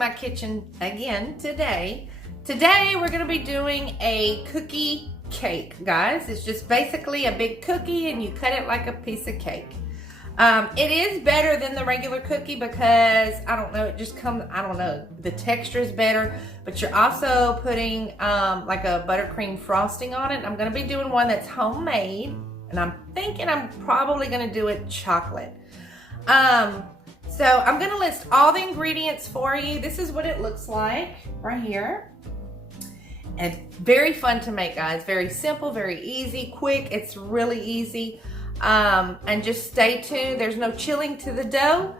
my kitchen again today. Today we're going to be doing a cookie cake, guys. It's just basically a big cookie and you cut it like a piece of cake. It is better than the regular cookie because, I don't know, it just comes, I don't know, the texture is better, but you're also putting like a buttercream frosting on it. I'm going to be doing one that's homemade, and I'm thinking I'm probably going to do it chocolate. So I'm going to list all the ingredients for you. This is what it looks like right here. And very fun to make, guys. Very simple, very easy, quick. It's really easy. And just stay tuned. There's no chilling to the dough.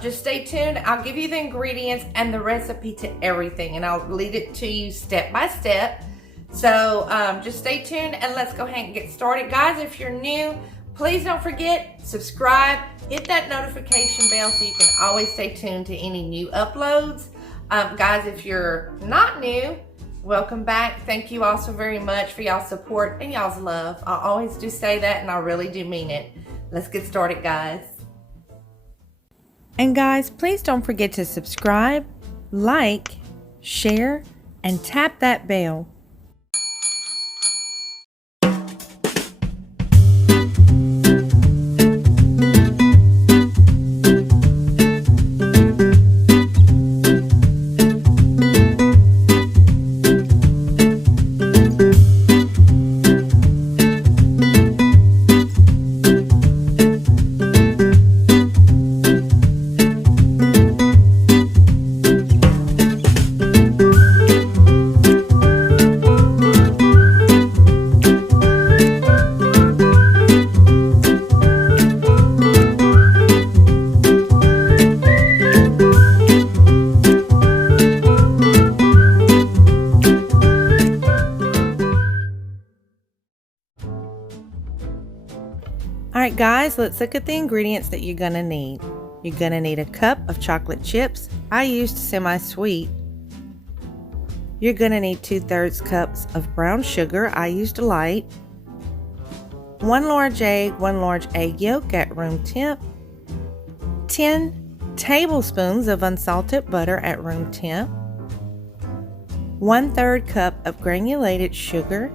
Just stay tuned. I'll give you the ingredients and the recipe to everything, and I'll lead it to you step by step. So just stay tuned and let's go ahead and get started. Guys, if you're new, please don't forget, subscribe, hit that notification bell so you can always stay tuned to any new uploads. Guys, if you're not new, welcome back. Thank you all so very much for y'all's support and y'all's love. I always do say that, and I really do mean it. Let's get started, guys. And guys, please don't forget to subscribe, like, share, and tap that bell. Alright guys, let's look at the ingredients that you're gonna need. You're gonna need a cup of chocolate chips. I used semi-sweet. You're gonna need 2/3 cups of brown sugar. I used light. 1 large egg yolk at room temp. 10 tablespoons of unsalted butter at room temp. 1/3 cup of granulated sugar.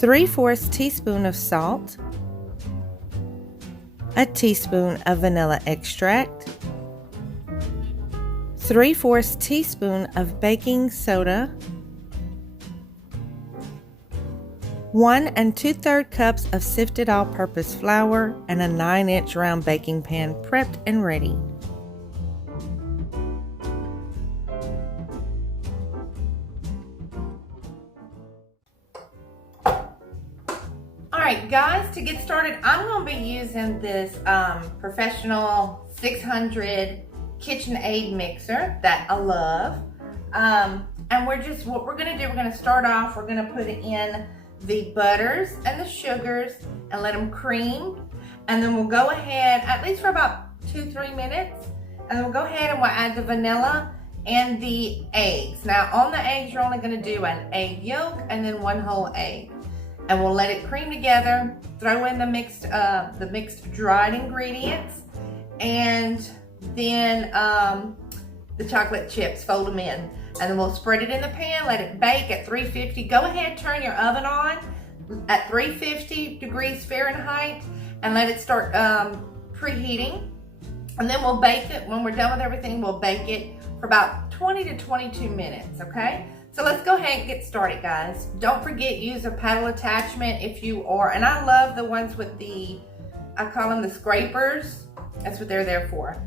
3/4 teaspoon of salt, a teaspoon of vanilla extract, 3/4 teaspoon of baking soda, 1 2/3 cups of sifted all-purpose flour, and a 9-inch round baking pan prepped and ready. Alright guys, to get started, I'm going to be using this professional 600 KitchenAid mixer that I love. And what we're going to do, we're going to start off, we're going to put in the butters and the sugars and let them cream. And then we'll go ahead, at least for about 2-3 minutes, and then we'll go ahead and we'll add the vanilla and the eggs. Now on the eggs, you're only going to do an egg yolk and then 1 whole egg. And we'll let it cream together, throw in the mixed dried ingredients, and then the chocolate chips, fold them in. And then we'll spread it in the pan, let it bake at 350. Go ahead, turn your oven on at 350 degrees Fahrenheit and let it start preheating. And then we'll bake it. When we're done with everything, we'll bake it for about 20 to 22 minutes, okay? So let's go ahead and get started, guys. Don't forget, use a paddle attachment if you are, and I love the ones with the, I call them the scrapers. That's what they're there for.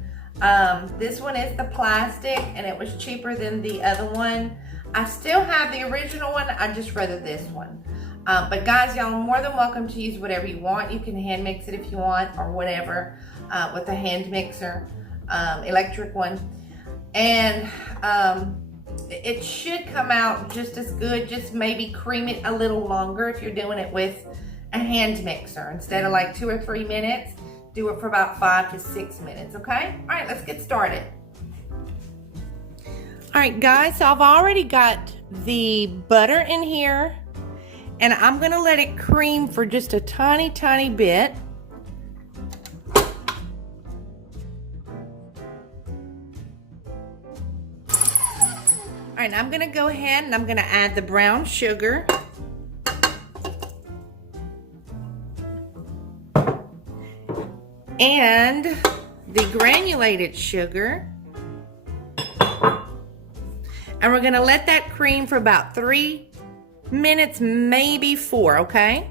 This one is the plastic, and it was cheaper than the other one. I still have the original one, I just rather this one. But guys, y'all are more than welcome to use whatever you want. You can hand mix it if you want, or whatever, with a hand mixer, electric one. And it should come out just as good. Just maybe cream it a little longer if you're doing it with a hand mixer. Instead of like 2 or 3 minutes, do it for about 5 to 6 minutes, okay? All right, let's get started. All right, guys, so I've already got the butter in here, and I'm gonna let it cream for just a tiny, tiny, tiny bit. All right, I'm gonna go ahead and I'm gonna add the brown sugar. And the granulated sugar. And we're gonna let that cream for about 3 minutes, maybe 4, okay?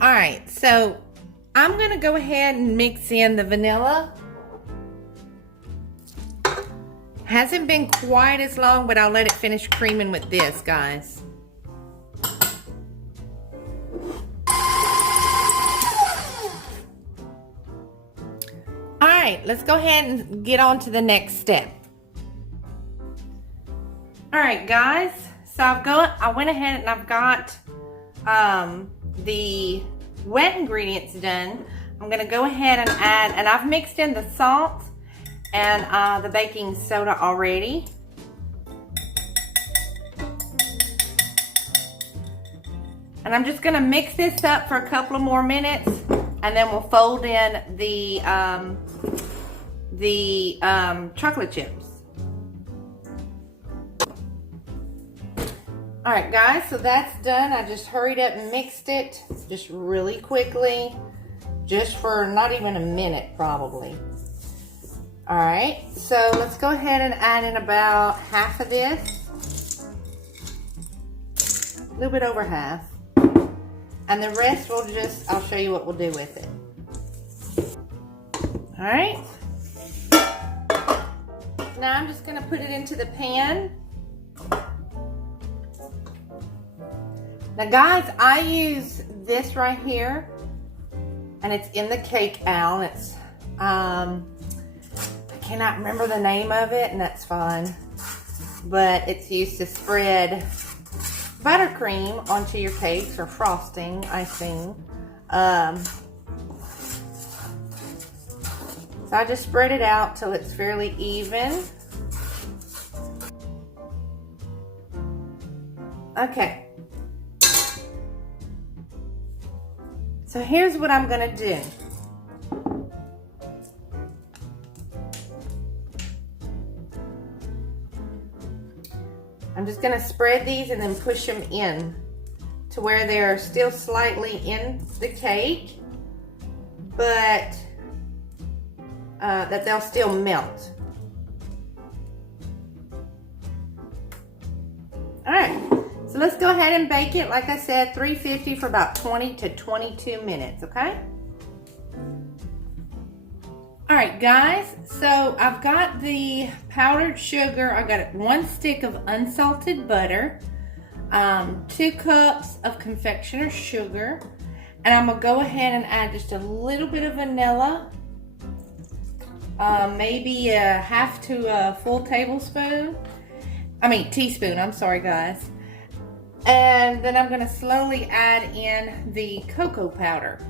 All right, so I'm gonna go ahead and mix in the vanilla. Hasn't been quite as long, but I'll let it finish creaming with this, guys. All right, let's go ahead and get on to the next step. All right, guys, so I went ahead and I've got the wet ingredients done. I'm gonna go ahead and add, and I've mixed in the salt and the baking soda already. And I'm just gonna mix this up for a couple of more minutes, and then we'll fold in the chocolate chips. All right, guys, so that's done. I just hurried up and mixed it just really quickly, just for not even a minute probably. All right, so let's go ahead and add in about half of this, a little bit over half. And the rest I'll show you what we'll do with it. All right. Now I'm just gonna put it into the pan. Now guys, I use this right here, and it's in the cake owl. It's, I cannot remember the name of it, and that's fine. But it's used to spread buttercream onto your cakes, or frosting, icing. So I just spread it out till it's fairly even. Okay. So here's what I'm gonna do. I'm just gonna spread these and then push them in to where they're still slightly in the cake, but that they'll still melt. All right, so let's go ahead and bake it, like I said, 350 for about 20 to 22 minutes, okay? All right, guys, so I've got the powdered sugar. I got 1 stick of unsalted butter, 2 cups of confectioner's sugar, and I'm gonna go ahead and add just a little bit of vanilla, maybe a half to a full teaspoon, I'm sorry, guys. And then I'm gonna slowly add in the cocoa powder.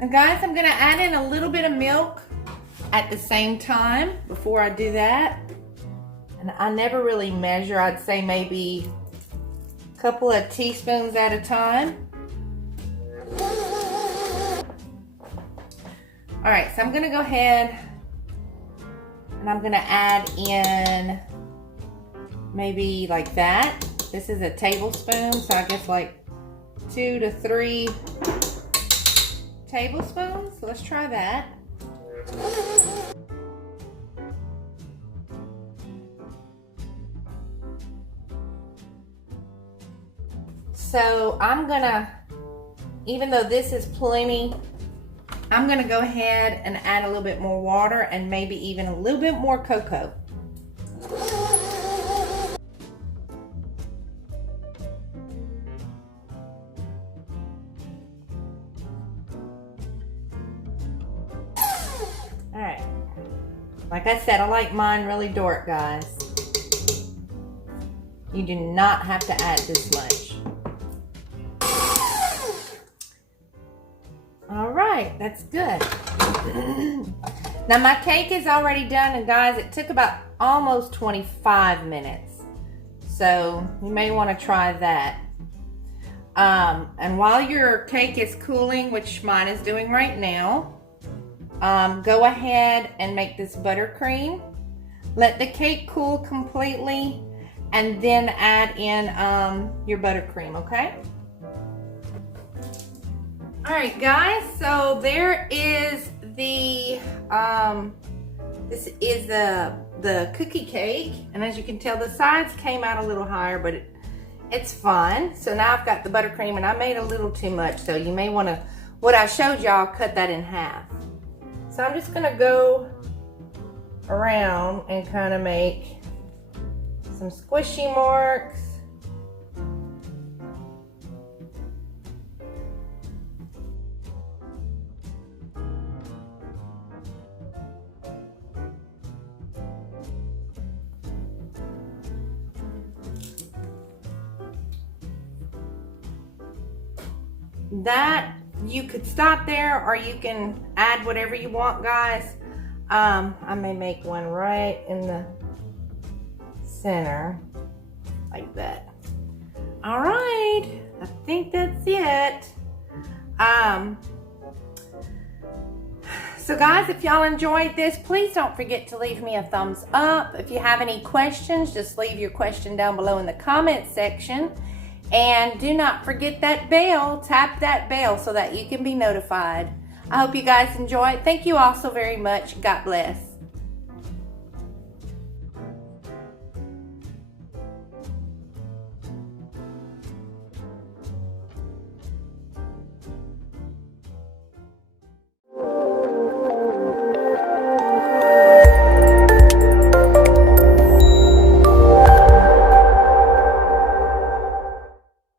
And guys, I'm gonna add in a little bit of milk at the same time before I do that. And I never really measure. I'd say maybe a couple of teaspoons at a time. All right, so I'm gonna go ahead and I'm gonna add in maybe like that. This is a tablespoon, so I guess like 2 to 3 tablespoons. So let's try that. So I'm gonna, even though this is plenty, I'm gonna go ahead and add a little bit more water and maybe even a little bit more cocoa. All right, like I said, I like mine really dark, guys. You do not have to add this much. All right, that's good. Now my cake is already done, and guys, it took about almost 25 minutes. So you may want to try that. And while your cake is cooling, which mine is doing right now, go ahead and make this buttercream. Let the cake cool completely, and then add in your buttercream, okay? All right, guys, so there is the, this is the cookie cake, and as you can tell, the sides came out a little higher, but it's fine. So now I've got the buttercream, and I made a little too much, so you may want to, what I showed y'all, cut that in half. So I'm just gonna go around and kind of make some squishy marks. That, you could stop there, or you can add whatever you want, guys. I may make one right in the center, like that. All right, I think that's it. So guys, if y'all enjoyed this, please don't forget to leave me a thumbs up. If you have any questions, just leave your question down below in the comment section. And do not forget that bell, tap that bell so that you can be notified. I hope you guys enjoyed. Thank you all so very much. God bless.